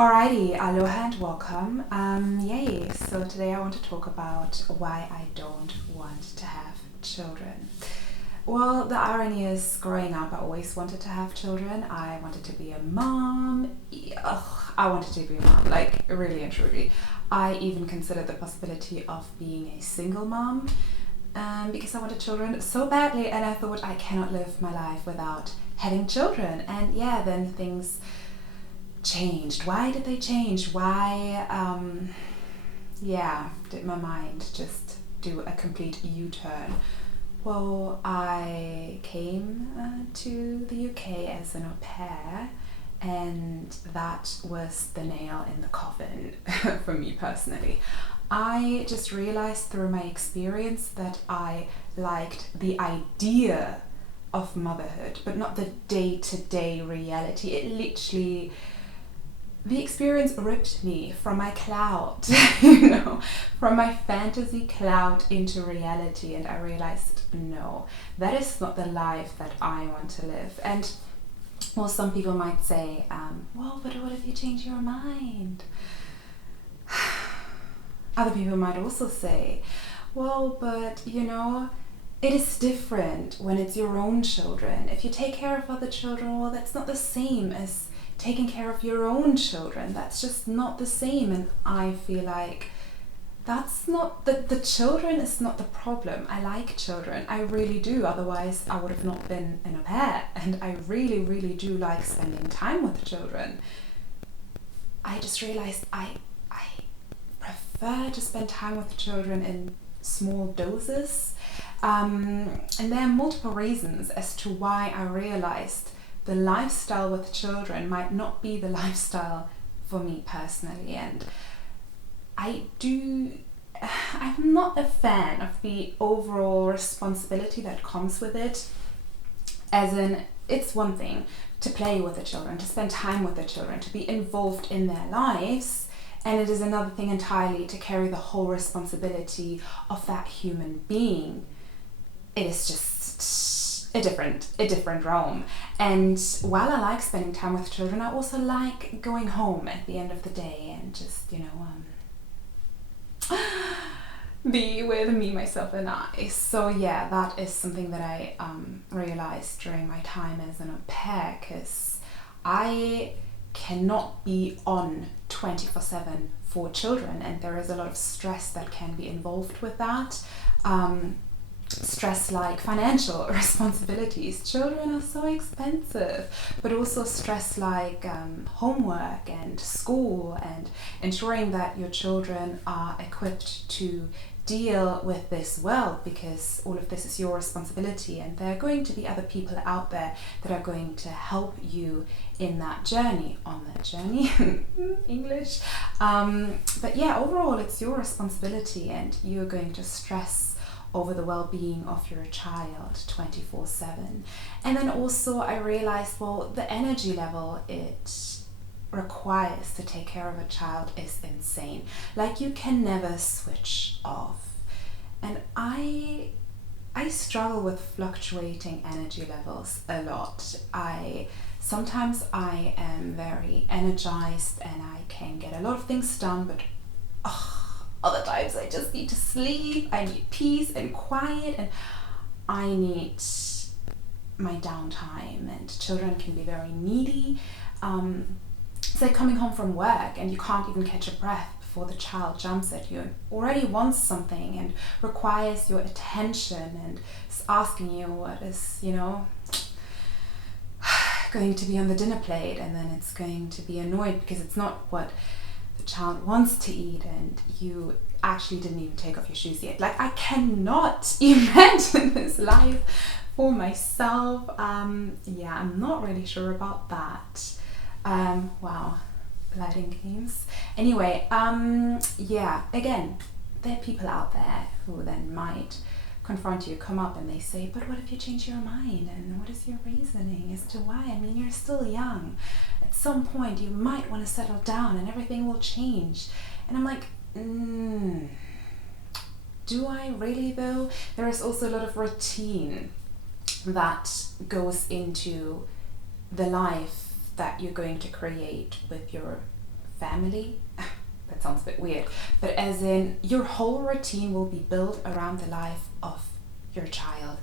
Alrighty, aloha and welcome. Yay, so today I want to talk about why I don't want to have children. Well, the irony is, growing up, I always wanted to have children. I wanted to be a mom. I wanted to be a mom, like really and truly. I even considered the possibility of being a single mom because I wanted children so badly, and I thought I cannot live my life without having children. And yeah, then things changed. Why did they change? Why did my mind just do a complete U-turn? Well, I came to the UK as an au pair, and that was the nail in the coffin for me personally. I just realized through my experience that I liked the idea of motherhood, but not the day-to-day reality. It literally, the experience ripped me from my cloud, from my fantasy cloud into reality, and I realized, no, that is not the life that I want to live. And well, some people might say, well, but what if you change your mind? Other people might also say, well, but it is different when it's your own children. If you take care of other children, well, that's not the same as taking care of your own children. That's just not the same. And I feel like that's not the children is not the problem. I like children, I really do, otherwise I would have not been an au pair. And I really, really do like spending time with children. I just realized I prefer to spend time with children in small doses, and there are multiple reasons as to why I realized the lifestyle with children might not be the lifestyle for me personally. And I'm not a fan of the overall responsibility that comes with it. As in, it's one thing to play with the children, to spend time with the children, to be involved in their lives, and it is another thing entirely to carry the whole responsibility of that human being. It is just a different realm. And while I like spending time with children, I also like going home at the end of the day and just be with me, myself, and I. So yeah, that is something that I realized during my time as an au pair, because I cannot be on 24/7 for children, and there is a lot of stress that can be involved with that. Stress like financial responsibilities. Children are so expensive, but also stress like homework and school, and ensuring that your children are equipped to deal with this well, because all of this is your responsibility, and there are going to be other people out there that are going to help you in that journey, English. But yeah, overall it's your responsibility, and you're going to stress over the well-being of your child 24/7. And then also I realized, well, the energy level it requires to take care of a child is insane. Like, you can never switch off. And I struggle with fluctuating energy levels a lot. Sometimes I am very energized and I can get a lot of things done, but other times I just need to sleep, I need peace and quiet, and I need my downtime. And children can be very needy. It's like coming home from work and you can't even catch a breath before the child jumps at you and already wants something and requires your attention and is asking you what is, going to be on the dinner plate, and then it's going to be annoyed because it's not what the child wants to eat, and you actually didn't even take off your shoes yet. Like, I cannot imagine this life for myself. I'm not really sure about that. Wow, lighting games. Anyway, again, there are people out there who then might confront you, come up and they say, but what if you change your mind, and what is your reasoning as to why? I mean, you're still young. At some point you might want to settle down and everything will change. And I'm like, do I really though? There is also a lot of routine that goes into the life that you're going to create with your family. That sounds a bit weird, but as in your whole routine will be built around the life of your child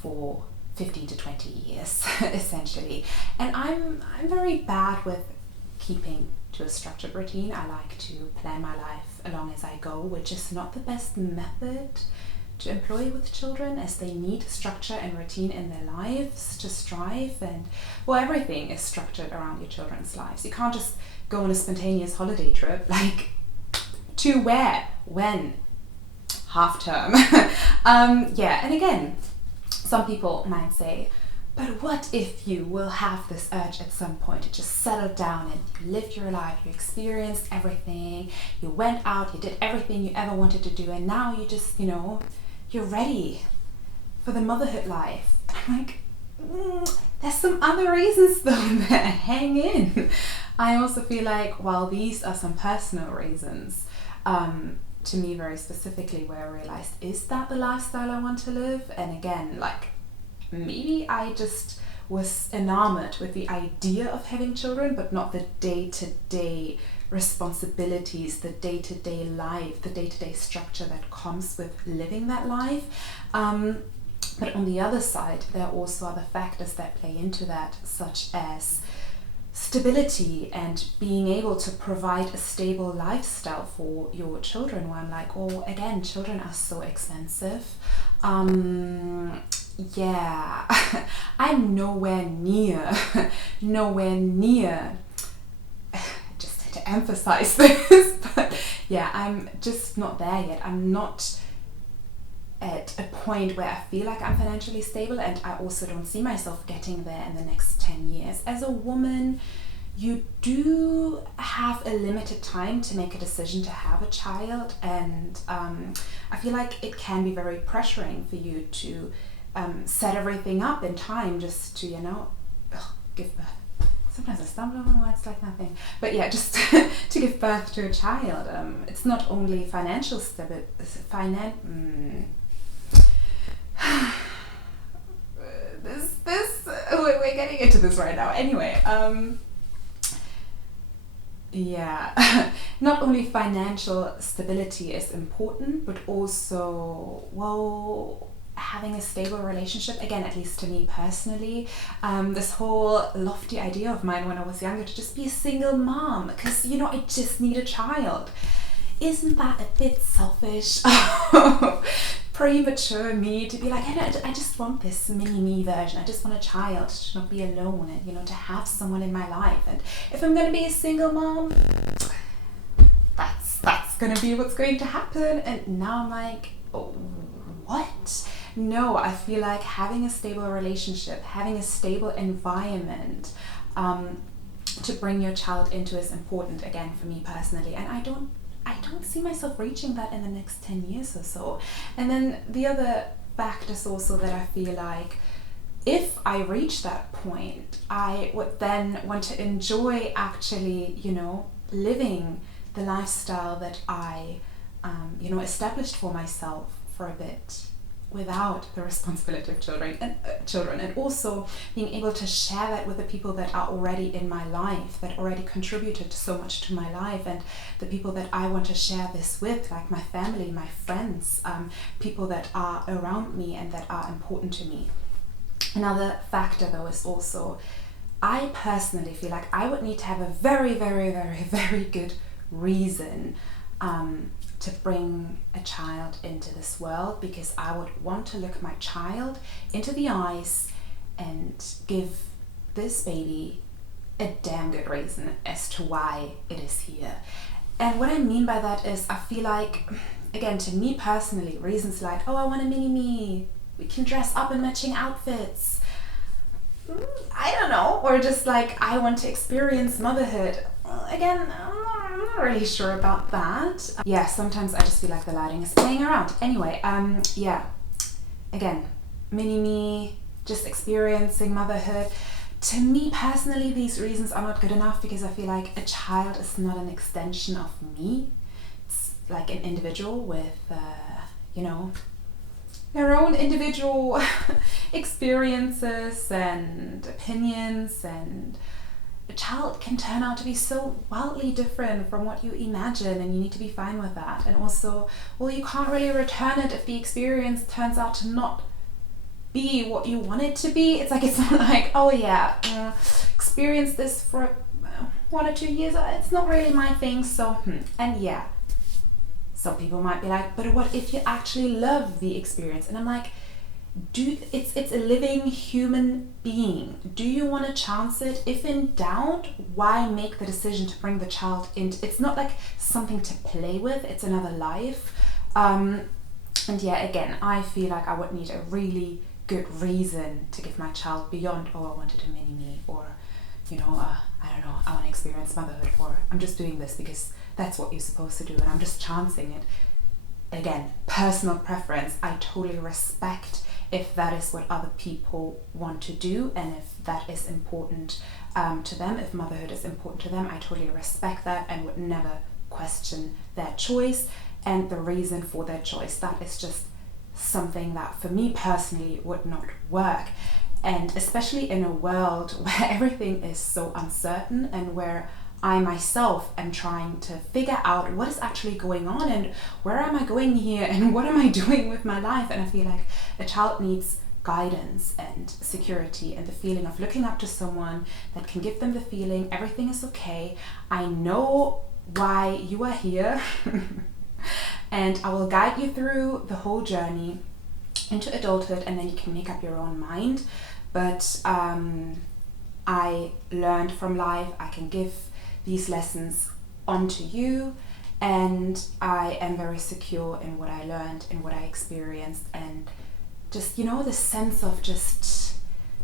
for 15 to 20 years, essentially. And I'm very bad with keeping to a structured routine. I like to plan my life along as I go, which is not the best method to employ with children, as they need structure and routine in their lives to strive. And well, everything is structured around your children's lives. You can't just go on a spontaneous holiday trip, like to where, when, half term. Yeah, and again, some people might say, but what if you will have this urge at some point to just settle down and you lived your life, you experienced everything, you went out, you did everything you ever wanted to do, and now you just, you're ready for the motherhood life. And I'm like, there's some other reasons though that hang in. I also feel like, while these are some personal reasons, to me very specifically, where I realized, is that the lifestyle I want to live? And again, like, maybe I just was enamored with the idea of having children, but not the day-to-day responsibilities, the day-to-day life, the day-to-day structure that comes with living that life. But on the other side, there are also other factors that play into that, such as stability and being able to provide a stable lifestyle for your children, where I'm like, oh, again, children are so expensive. Yeah, I'm nowhere near, just had to emphasize this, but yeah, I'm just not there yet. I'm not at a point where I feel like I'm financially stable, and I also don't see myself getting there in the next 10 years. As a woman, you do have a limited time to make a decision to have a child, and I feel like it can be very pressuring for you to set everything up in time just to, give birth. Sometimes I stumble over words like nothing. But yeah, just to give birth to a child. It's not only financial stability, we're getting into this right now. Anyway, yeah, not only financial stability is important, but also, well, having a stable relationship. Again, at least to me personally, this whole lofty idea of mine when I was younger to just be a single mom, because I just need a child. Isn't that a bit selfish? Premature me to be like, I just want this mini me version. I just want a child to not be alone, and to have someone in my life. And if I'm gonna be a single mom, that's gonna be what's going to happen. And now I'm like, oh, what? No, I feel like having a stable relationship, having a stable environment to bring your child into is important, again, for me personally. And I don't see myself reaching that in the next 10 years or so. And then the other fact is also that I feel like if I reach that point, I would then want to enjoy actually, living the lifestyle that I, established for myself for a bit, without the responsibility of children, and also being able to share that with the people that are already in my life, that already contributed so much to my life, and the people that I want to share this with, like my family, my friends, people that are around me and that are important to me. Another factor though is also, I personally feel like I would need to have a very, very, very, very good reason to bring a child into this world, because I would want to look my child into the eyes and give this baby a damn good reason as to why it is here. And what I mean by that is, I feel like, again, to me personally, reasons like, oh, I want a mini me, we can dress up in matching outfits, I don't know, or just like, I want to experience motherhood. Again, I'm not really sure about that. Yeah, sometimes I just feel like the lighting is playing around. Anyway, yeah, again, mini me, just experiencing motherhood. To me personally, these reasons are not good enough, because I feel like a child is not an extension of me. It's like an individual with, their own individual experiences and opinions and a child can turn out to be so wildly different from what you imagine, and you need to be fine with that. And also, well, you can't really return it if the experience turns out to not be what you want it to be. It's not like, oh yeah, experience this for 1 or 2 years, it's not really my thing, so and yeah, some people might be like, but what if you actually love the experience? And I'm like, it's a living human being. Do you want to chance it? If in doubt, why make the decision to bring the child in? It's not like something to play with, it's another life. And yeah, again, I feel like I would need a really good reason to give my child beyond, oh, I wanted a mini-me, or I don't know, I want to experience motherhood, or I'm just doing this because that's what you're supposed to do and I'm just chancing it. Again, personal preference. I totally respect if that is what other people want to do, and if that is important to them, if motherhood is important to them, I totally respect that and would never question their choice and the reason for their choice. That is just something that for me personally would not work. And especially in a world where everything is so uncertain, and where I myself am trying to figure out what is actually going on and where am I going here and what am I doing with my life. And I feel like a child needs guidance and security and the feeling of looking up to someone that can give them the feeling everything is okay. I know why you are here and I will guide you through the whole journey into adulthood, and then you can make up your own mind. But I learned from life, I can give these lessons onto you, and I am very secure in what I learned and what I experienced, and just the sense of just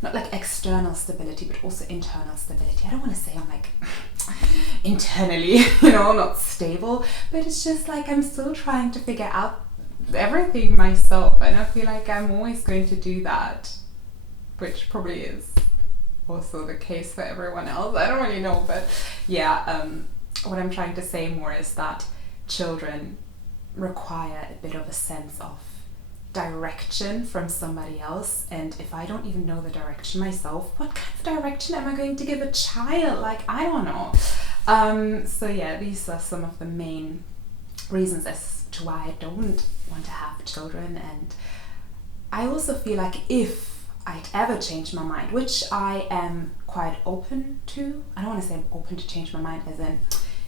not like external stability but also internal stability. I don't want to say I'm like internally not stable, but it's just like I'm still trying to figure out everything myself, and I feel like I'm always going to do that, which probably is also the case for everyone else. I don't really know, but yeah, what I'm trying to say more is that children require a bit of a sense of direction from somebody else, and if I don't even know the direction myself, what kind of direction am I going to give a child? Like, I don't know. So yeah, these are some of the main reasons as to why I don't want to have children. And I also feel like if I'd ever change my mind, which I am quite open to. I don't want to say I'm open to change my mind as in,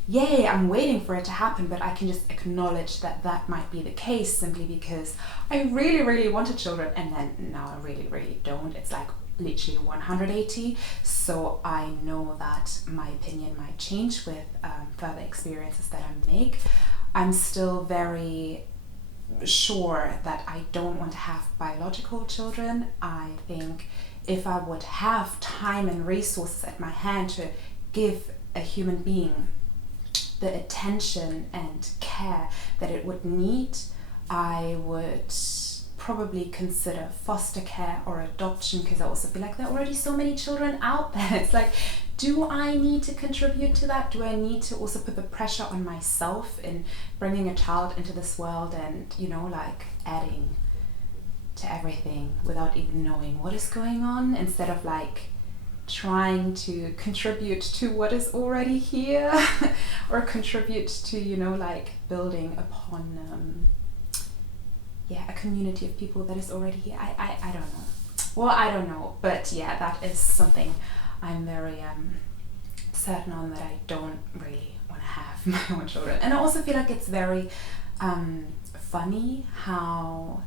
yay, I'm waiting for it to happen, but I can just acknowledge that that might be the case simply because I really, really wanted children, and then now I really, really don't. It's like literally 180. So I know that my opinion might change with further experiences that I make. I'm still very sure that I don't want to have biological children. I think if I would have time and resources at my hand to give a human being the attention and care that it would need, I would probably consider foster care or adoption, because I also feel like there are already so many children out there. It's like, do I need to contribute to that? Do I need to also put the pressure on myself in bringing a child into this world and, like adding to everything without even knowing what is going on, instead of like trying to contribute to what is already here or contribute to, like building upon a community of people that is already here. I don't know. Well, I don't know, but yeah, that is something I'm very certain on, that I don't really want to have my own children. And I also feel like it's very funny how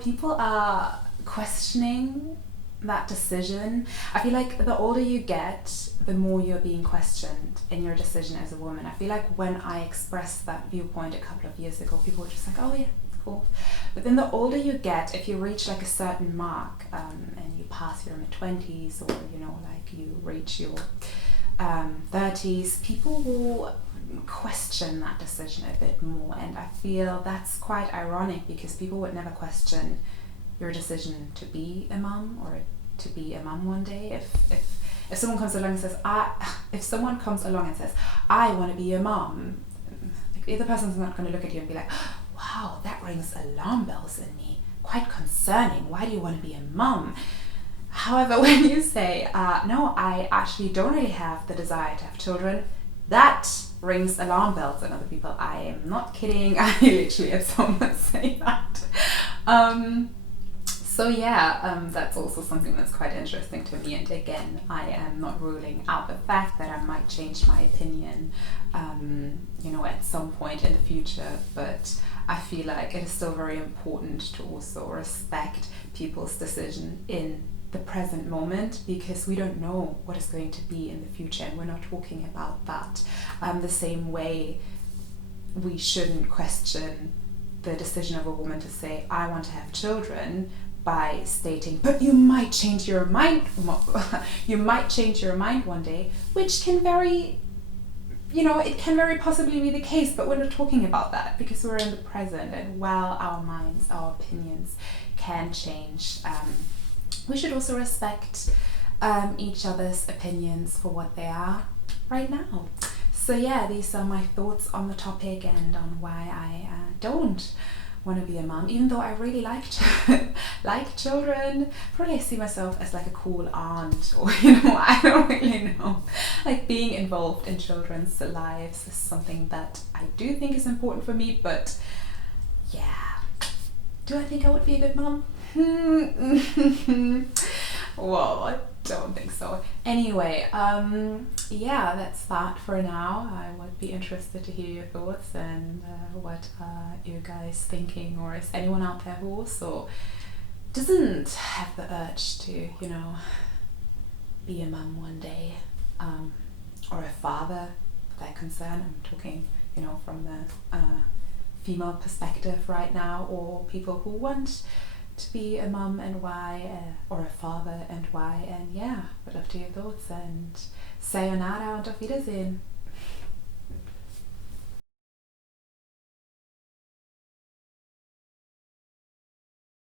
people are questioning that decision. I feel like the older you get, the more you're being questioned in your decision as a woman. I feel like when I expressed that viewpoint a couple of years ago, people were just like, oh yeah, cool. But then the older you get, if you reach like a certain mark and you pass your mid-20s, or like you reach your 30s, people will question that decision a bit more. And I feel that's quite ironic, because people would never question your decision to be a mum or to be a mum one day. If someone comes along and says, I want to be a mum, like, the other person's not going to look at you and be like, wow, that rings alarm bells in me. Quite concerning. Why do you want to be a mum? However, when you say, no, I actually don't really have the desire to have children, that rings alarm bells in other people. I am not kidding. I literally had someone say that. So yeah, that's also something that's quite interesting to me. And again, I am not ruling out the fact that I might change my opinion, at some point in the future. But I feel like it is still very important to also respect people's decision in the present moment, because we don't know what is going to be in the future, and we're not talking about that. The same way we shouldn't question the decision of a woman to say, I want to have children, by stating, but you might change your mind. You might change your mind one day, which can it can very possibly be the case, but we're not talking about that because we're in the present. And while our minds, our opinions can change, we should also respect each other's opinions for what they are right now. So yeah, these are my thoughts on the topic and on why I don't want to be a mom, even though I really like children. Probably I see myself as like a cool aunt, or I don't really know. Like being involved in children's lives is something that I do think is important for me, but yeah, do I think I would be a good mom? Well, I don't think so. Anyway, yeah, that's that for now. I would be interested to hear your thoughts and what are you guys thinking, or is anyone out there who also doesn't have the urge to, be a mum one day, or a father for that concern. I'm talking, from the female perspective right now, or people who want to be a mum and why, or a father and why. And yeah, would love to hear your thoughts, and sayonara und auf Wiedersehen.